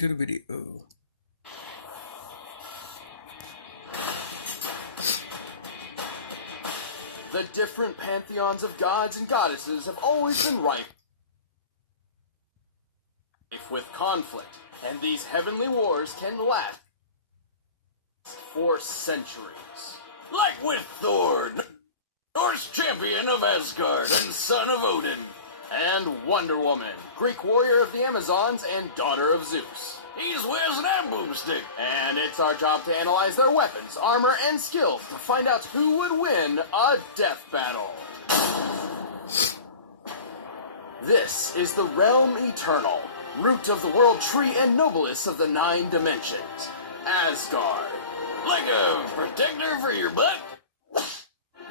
into the video. The different pantheons of gods and goddesses have always been rife with conflict, and these heavenly wars can last for centuries. Like with Thor, Norse champion of Asgard and son of Odin. And Wonder Woman, Greek warrior of the Amazons and daughter of Zeus. He's wears an arm boomstick. And it's our job to analyze their weapons, armor, and skills to find out who would win a death battle. This is the Realm Eternal, root of the world tree and noblest of the 9 dimensions, Asgard. Like a protector for your butt?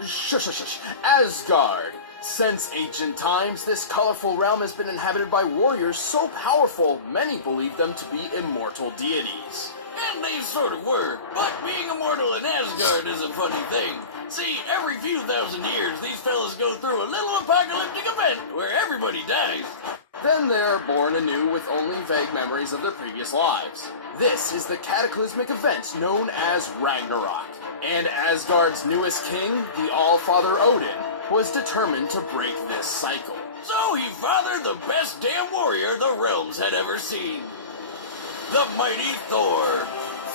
Shush. Asgard. Since ancient times, this colorful realm has been inhabited by warriors so powerful, many believe them to be immortal deities. And they sort of were, but being immortal in Asgard is a funny thing. See, every few thousand years, these fellas go through a little apocalyptic event where everybody dies. Then they're born anew with only vague memories of their previous lives. This is the cataclysmic event known as Ragnarok. And Asgard's newest king, the All-Father Odin, was determined to break this cycle. So he fathered the best damn warrior the realms had ever seen. The mighty Thor.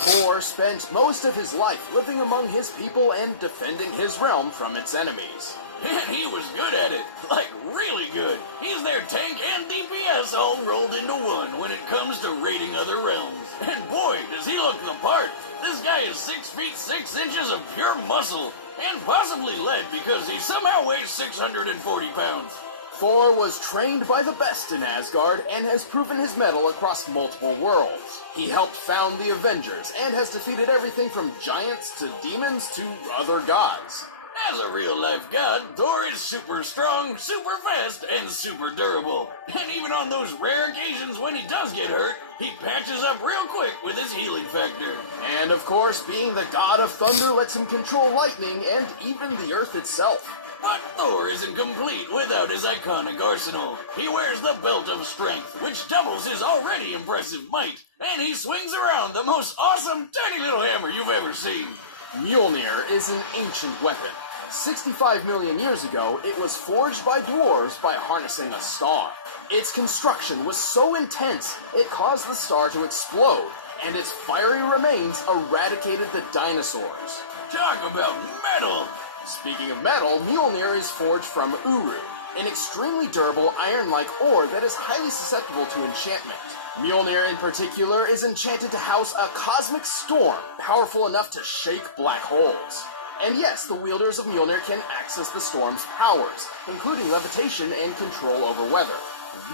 Thor spent most of his life living among his people and defending his realm from its enemies. And he was good at it. Like, really good. He's their tank and DPS all rolled into one when it comes to raiding other realms. And boy, does he look the part. This guy is 6 feet 6 inches of pure muscle. And possibly lead because he somehow weighs 640 pounds. Thor was trained by the best in Asgard and has proven his mettle across multiple worlds. He helped found the Avengers and has defeated everything from giants to demons to other gods. As a real-life god, Thor is super strong, super fast, and super durable. And even on those rare occasions when he does get hurt, he patches up real quick with his healing factor. And of course, being the god of thunder lets him control lightning and even the earth itself. But Thor isn't complete without his iconic arsenal. He wears the Belt of Strength, which doubles his already impressive might, and he swings around the most awesome tiny little hammer you've ever seen. Mjolnir is an ancient weapon. 65 million years ago, it was forged by dwarves by harnessing a star. Its construction was so intense, it caused the star to explode, and its fiery remains eradicated the dinosaurs. Talk about metal! Speaking of metal, Mjolnir is forged from Uru, an extremely durable iron-like ore that is highly susceptible to enchantment. Mjolnir in particular is enchanted to house a cosmic storm, powerful enough to shake black holes. And yes, the wielders of Mjolnir can access the storm's powers, including levitation and control over weather.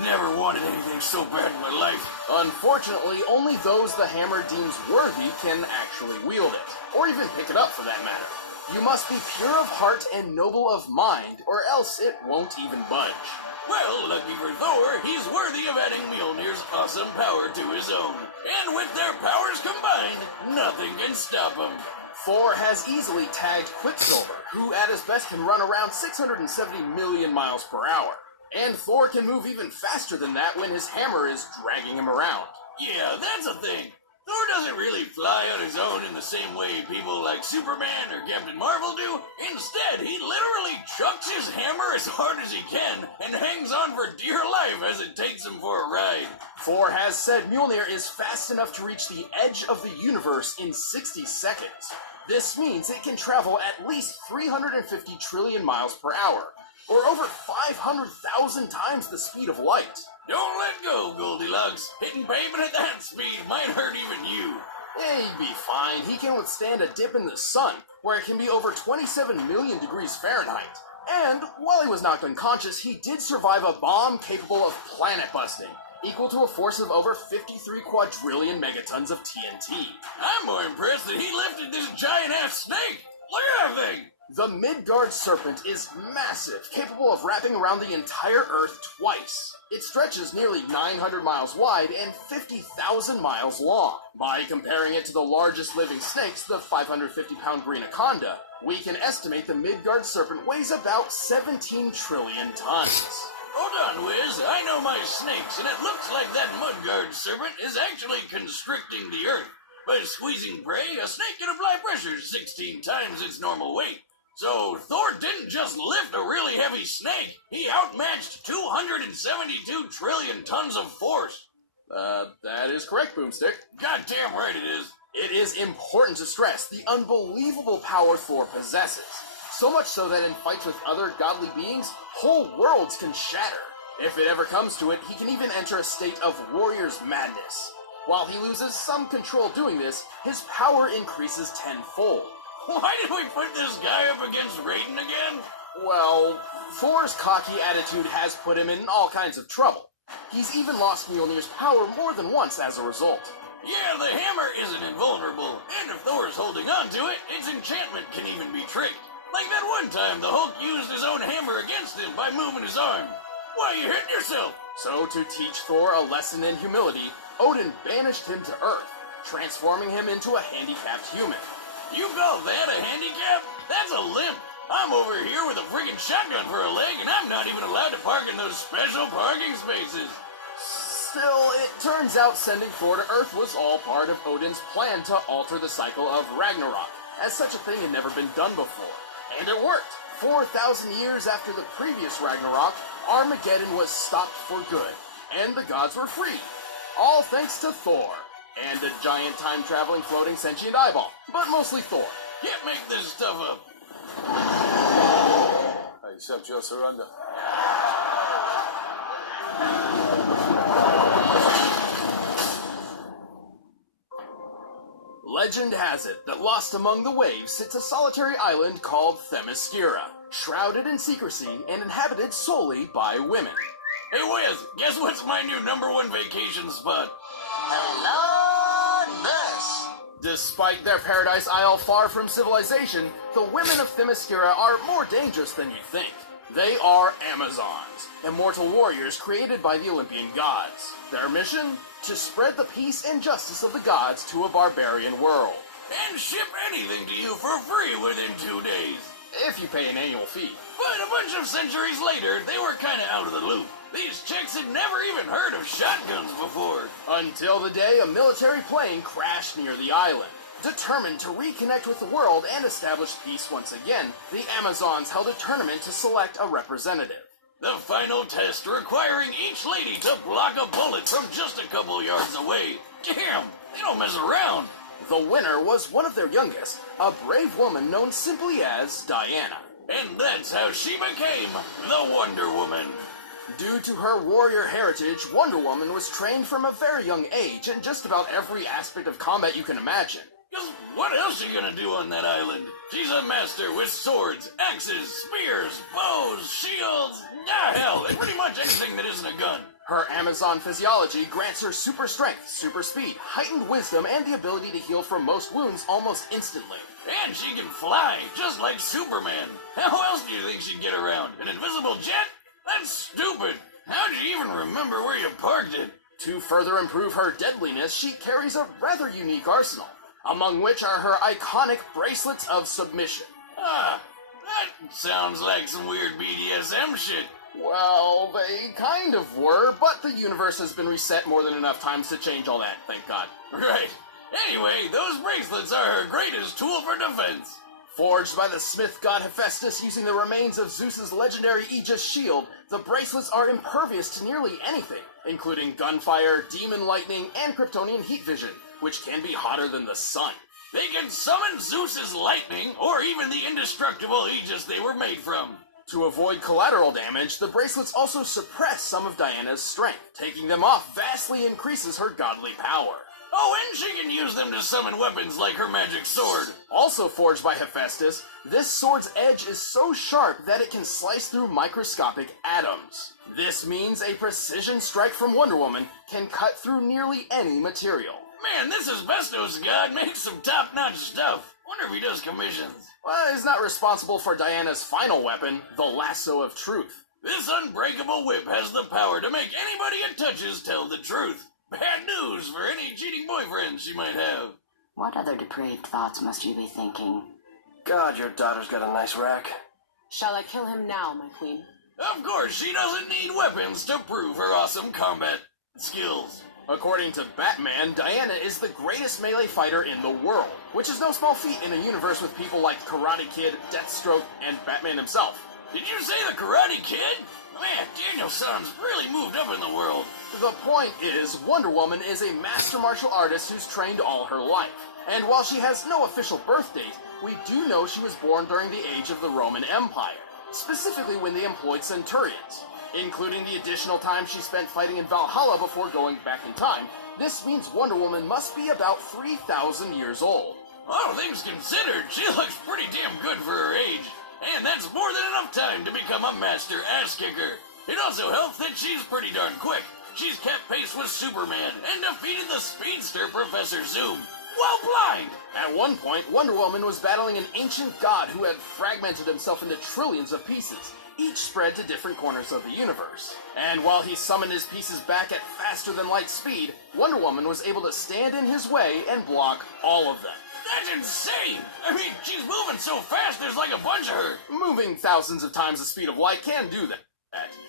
Never wanted anything so bad in my life. Unfortunately, only those the hammer deems worthy can actually wield it, or even pick it up for that matter. You must be pure of heart and noble of mind, or else it won't even budge. Well, lucky for Thor, he's worthy of adding Mjolnir's awesome power to his own. And with their powers combined, nothing can stop him. Thor has easily tagged Quicksilver, who at his best can run around 670 million miles per hour. And Thor can move even faster than that when his hammer is dragging him around. Yeah, that's a thing. Thor doesn't really fly on his own in the same way people like Superman or Captain Marvel do. Instead, he literally chucks his hammer as hard as he can and hangs on for dear life as it takes him for a ride. Thor has said Mjolnir is fast enough to reach the edge of the universe in 60 seconds. This means it can travel at least 350 trillion miles per hour, or over 500,000 times the speed of light. Don't let go, Goldilocks. Hitting pavement at that speed might hurt even you. He'd be fine. He can withstand a dip in the sun, where it can be over 27 million degrees Fahrenheit. And while he was knocked unconscious, he did survive a bomb capable of planet busting, equal to a force of over 53 quadrillion megatons of TNT. I'm more impressed that he lifted this giant-ass snake. Look at that thing. The Midgard serpent is massive, capable of wrapping around the entire Earth twice. It stretches nearly 900 miles wide and 50,000 miles long. By comparing it to the largest living snakes, the 550-pound green anaconda, we can estimate the Midgard serpent weighs about 17 trillion tons. Hold on, Wiz. I know my snakes, and it looks like that mudguard serpent is actually constricting the earth. By squeezing prey, a snake can apply pressure 16 times its normal weight. So Thor didn't just lift a really heavy snake, he outmatched 272 trillion tons of force. That is correct, Boomstick. Goddamn right it is. It is important to stress the unbelievable power Thor possesses. So much so that in fights with other godly beings, whole worlds can shatter. If it ever comes to it, he can even enter a state of warrior's madness. While he loses some control doing this, his power increases tenfold. Why did we put this guy up against Raiden again? Well, Thor's cocky attitude has put him in all kinds of trouble. He's even lost Mjolnir's power more than once as a result. Yeah, the hammer isn't invulnerable, and if Thor's holding on to it, its enchantment can even be tricked. Like that one time the Hulk used his own hammer against him by moving his arm. Why, you hit yourself! So to teach Thor a lesson in humility, Odin banished him to Earth, transforming him into a handicapped human. You call that a handicap? That's a limp. I'm over here with a friggin' shotgun for a leg, and I'm not even allowed to park in those special parking spaces. Still, it turns out sending Thor to Earth was all part of Odin's plan to alter the cycle of Ragnarok, as such a thing had never been done before. And it worked. 4,000 years after the previous Ragnarok, Armageddon was stopped for good, and the gods were free. All thanks to Thor, and a giant time-traveling floating sentient eyeball, but mostly Thor. Can't make this stuff up. I accept your surrender. Legend has it that lost among the waves sits a solitary island called Themyscira, shrouded in secrecy and inhabited solely by women. Hey, Wiz, guess what's my new #1 vacation spot? Hello, nurse. Despite their paradise isle far from civilization, the women of Themyscira are more dangerous than you think. They are Amazons, immortal warriors created by the Olympian gods. Their mission? To spread the peace and justice of the gods to a barbarian world. And ship anything to you for free within 2 days. If you pay an annual fee. But a bunch of centuries later, they were kinda out of the loop. These chicks had never even heard of shotguns before. Until the day a military plane crashed near the island. Determined to reconnect with the world and establish peace once again, the Amazons held a tournament to select a representative. The final test requiring each lady to block a bullet from just a couple yards away. Damn, they don't mess around. The winner was one of their youngest, a brave woman known simply as Diana. And that's how she became the Wonder Woman. Due to her warrior heritage, Wonder Woman was trained from a very young age in just about every aspect of combat you can imagine. 'Cause what else you gonna do on that island? She's a master with swords, axes, spears, bows, shields, hell, and pretty much anything that isn't a gun. Her Amazon physiology grants her super strength, super speed, heightened wisdom, and the ability to heal from most wounds almost instantly. And she can fly, just like Superman. How else do you think she'd get around? An invisible jet? That's stupid. How'd you even remember where you parked it? To further improve her deadliness, she carries a rather unique arsenal, among which are her iconic bracelets of submission. Ah, that sounds like some weird BDSM shit. Well, they kind of were, but the universe has been reset more than enough times to change all that, thank God. Right. Anyway, those bracelets are her greatest tool for defense. Forged by the smith god Hephaestus using the remains of Zeus's legendary Aegis shield, the bracelets are impervious to nearly anything, including gunfire, demon lightning, and Kryptonian heat vision, which can be hotter than the sun. They can summon Zeus's lightning, or even the indestructible Aegis they were made from. To avoid collateral damage, the bracelets also suppress some of Diana's strength. Taking them off vastly increases her godly power. Oh, and she can use them to summon weapons like her magic sword. Also forged by Hephaestus, this sword's edge is so sharp that it can slice through microscopic atoms. This means a precision strike from Wonder Woman can cut through nearly any material. Man, this asbestos god makes some top-notch stuff. Wonder if he does commissions. Well, he's not responsible for Diana's final weapon, the lasso of truth. This unbreakable whip has the power to make anybody it touches tell the truth. Bad news for any cheating boyfriends she might have. What other depraved thoughts must you be thinking? God, your daughter's got a nice rack. Shall I kill him now, my queen? Of course, she doesn't need weapons to prove her awesome combat skills. According to Batman, Diana is the greatest melee fighter in the world, which is no small feat in a universe with people like Karate Kid, Deathstroke, and Batman himself. Did you say the Karate Kid? Man, Daniel-san's really moved up in the world. The point is, Wonder Woman is a master martial artist who's trained all her life. And while she has no official birth date, we do know she was born during the age of the Roman Empire, specifically when they employed centurions. Including the additional time she spent fighting in Valhalla before going back in time, this means Wonder Woman must be about 3,000 years old. All things considered, she looks pretty damn good for her age. And that's more than enough time to become a master ass-kicker. It also helps that she's pretty darn quick. She's kept pace with Superman and defeated the speedster Professor Zoom while blind. At one point, Wonder Woman was battling an ancient god who had fragmented himself into trillions of pieces, each spread to different corners of the universe. And while he summoned his pieces back at faster than light speed, Wonder Woman was able to stand in his way and block all of them. That's insane! I mean, she's moving so fast there's like a bunch of her. Moving thousands of times the speed of light can do that.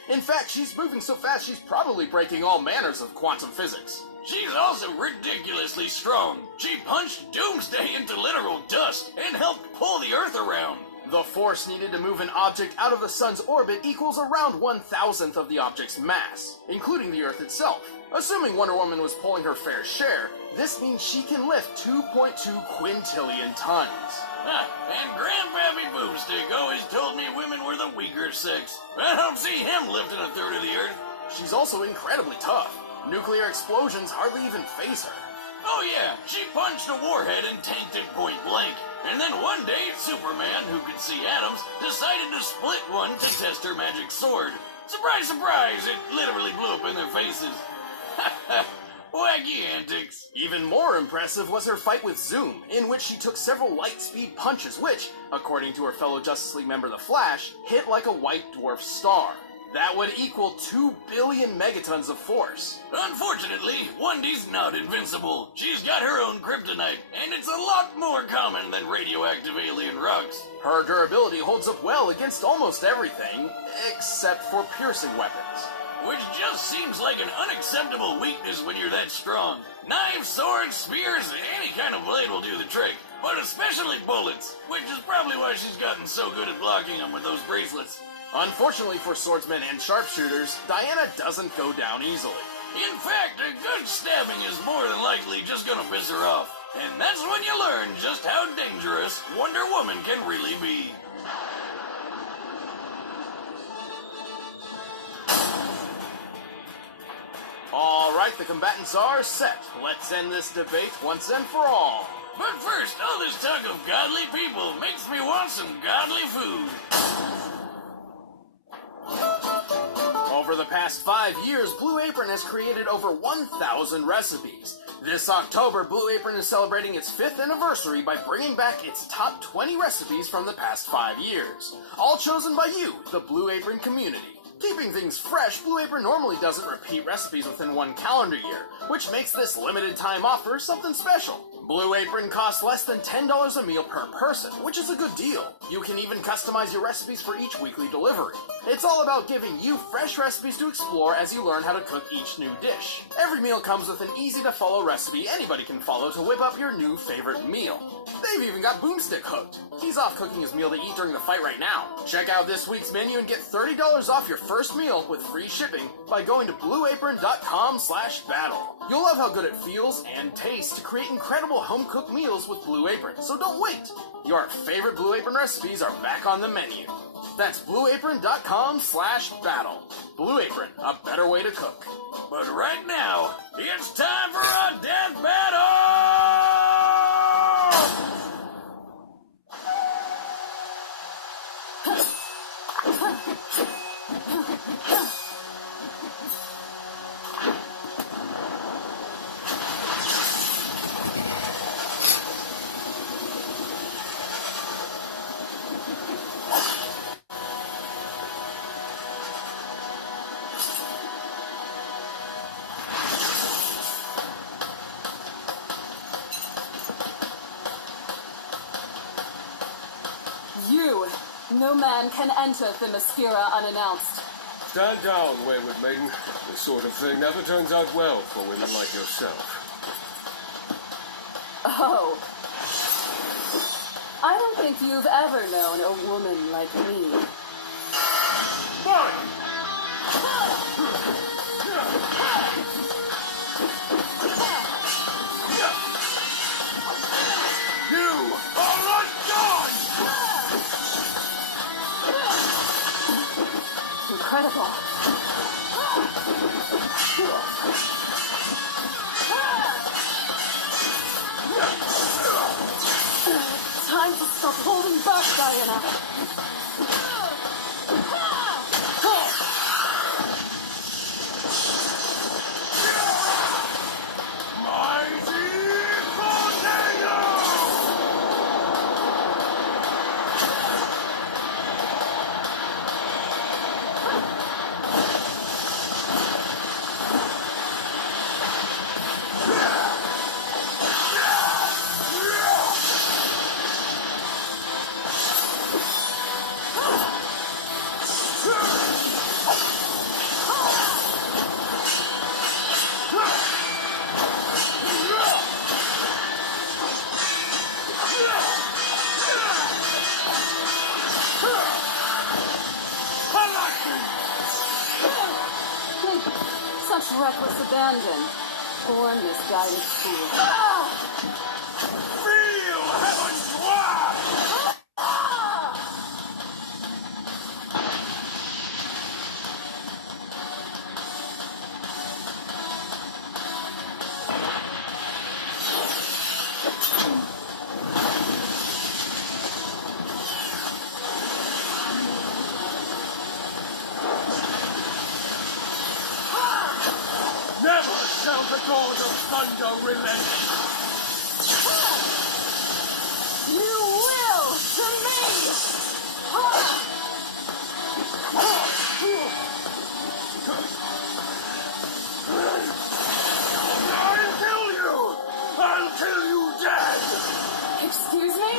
In fact, she's moving so fast she's probably breaking all manners of quantum physics. She's also ridiculously strong. She punched Doomsday into literal dust and helped pull the Earth around. The force needed to move an object out of the sun's orbit equals around 1,000th of the object's mass, including the Earth itself. Assuming Wonder Woman was pulling her fair share, this means she can lift 2.2 quintillion tons. And Grandpappy Boomstick always told me women were the weaker sex. I don't see him lifting a third of the Earth. She's also incredibly tough. Nuclear explosions hardly even faze her. Oh yeah, she punched a warhead and tanked it point blank. And then one day, Superman, who could see atoms, decided to split one to test her magic sword. Surprise, surprise, it literally blew up in their faces. Wacky antics. Even more impressive was her fight with Zoom, in which she took several light-speed punches which, according to her fellow Justice League member The Flash, hit like a white dwarf star. That would equal 2 billion megatons of force. Unfortunately, Wendy's not invincible. She's got her own kryptonite, and it's a lot more common than radioactive alien rocks. Her durability holds up well against almost everything, except for piercing weapons. Which just seems like an unacceptable weakness when you're that strong. Knives, swords, spears, any kind of blade will do the trick, but especially bullets, which is probably why she's gotten so good at blocking them with those bracelets. Unfortunately for swordsmen and sharpshooters, Diana doesn't go down easily. In fact, a good stabbing is more than likely just gonna piss her off. And that's when you learn just how dangerous Wonder Woman can really be. Alright, the combatants are set. Let's end this debate once and for all. But first, all this talk of godly people makes me want some godly food. Over the past 5 years, Blue Apron has created over 1,000 recipes. This October, Blue Apron is celebrating its 5th anniversary by bringing back its top 20 recipes from the past 5 years, all chosen by you, the Blue Apron community. Keeping things fresh, Blue Apron normally doesn't repeat recipes within one calendar year, which makes this limited time offer something special. Blue Apron costs less than $10 a meal per person, which is a good deal. You can even customize your recipes for each weekly delivery. It's all about giving you fresh recipes to explore as you learn how to cook each new dish. Every meal comes with an easy-to-follow recipe anybody can follow to whip up your new favorite meal. They've even got Boomstick hooked. He's off cooking his meal to eat during the fight right now. Check out this week's menu and get $30 off your first meal with free shipping by going to blueapron.com/battle. You'll love how good it feels and tastes to create incredible home-cooked meals with Blue Apron, so don't wait. Your favorite Blue Apron recipes are back on the menu. That's blueapron.com/battle. Blue Apron, a better way to cook. But right now, it's time for a death battle! You No man can enter Themyscira unannounced. Stand down, wayward maiden. This sort of thing never turns out well for women like yourself. Oh. I don't think you've ever known a woman like me. Fine! You are undone! Incredible. Time to stop holding back, Diana. Mighty Tornado! Such reckless abandon. Poor misguided fool. Feel heaven's wrath! Never shall the god of thunder relent! You will to me! I'll kill you! I'll kill you dead! Excuse me?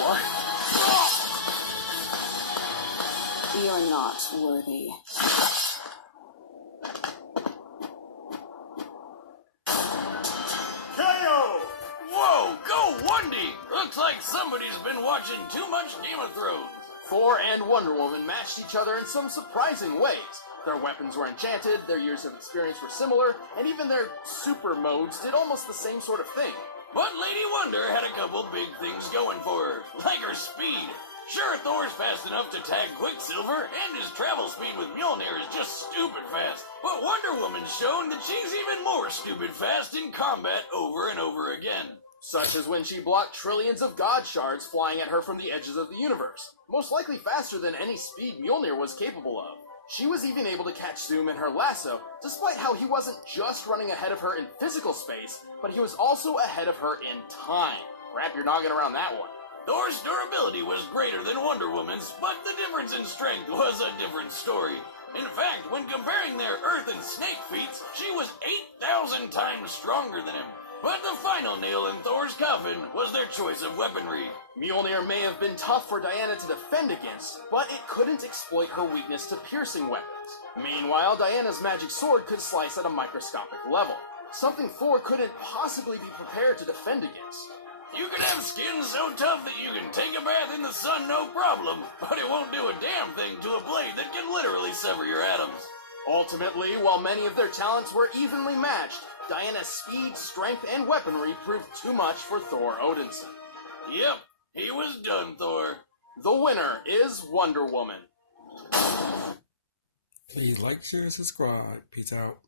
What? You're not worthy. KO! Whoa, go Wundy! Looks like somebody's been watching too much Game of Thrones. Thor and Wonder Woman matched each other in some surprising ways. Their weapons were enchanted, their years of experience were similar, and even their super modes did almost the same sort of thing. But Lady Wonder had a couple big things going for her, like her speed. Sure, Thor's fast enough to tag Quicksilver, and his travel speed with Mjolnir is just stupid fast. But Wonder Woman's shown that she's even more stupid fast in combat over and over again. Such as when she blocked trillions of God shards flying at her from the edges of the universe, most likely faster than any speed Mjolnir was capable of. She was even able to catch Zoom in her lasso, despite how he wasn't just running ahead of her in physical space, but he was also ahead of her in time. Wrap your noggin around that one. Thor's durability was greater than Wonder Woman's, but the difference in strength was a different story. In fact, when comparing their Earth and Snake feats, she was 8,000 times stronger than him. But the final nail in Thor's coffin was their choice of weaponry. Mjolnir may have been tough for Diana to defend against, but it couldn't exploit her weakness to piercing weapons. Meanwhile, Diana's magic sword could slice at a microscopic level, something Thor couldn't possibly be prepared to defend against. You can have skin so tough that you can take a bath in the sun no problem, but it won't do a damn thing to a blade that can literally sever your atoms. Ultimately, while many of their talents were evenly matched, Diana's speed, strength, and weaponry proved too much for Thor Odinson. Yep, he was done, Thor. The winner is Wonder Woman. Please like, share, and subscribe. Peace out.